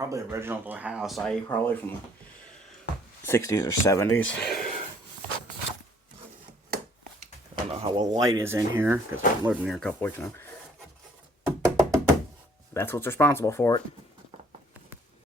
probably original to the house, probably from the 60s or 70s. I don't know how well light is in here, because I've lived in here a couple weeks now. That's what's responsible for it.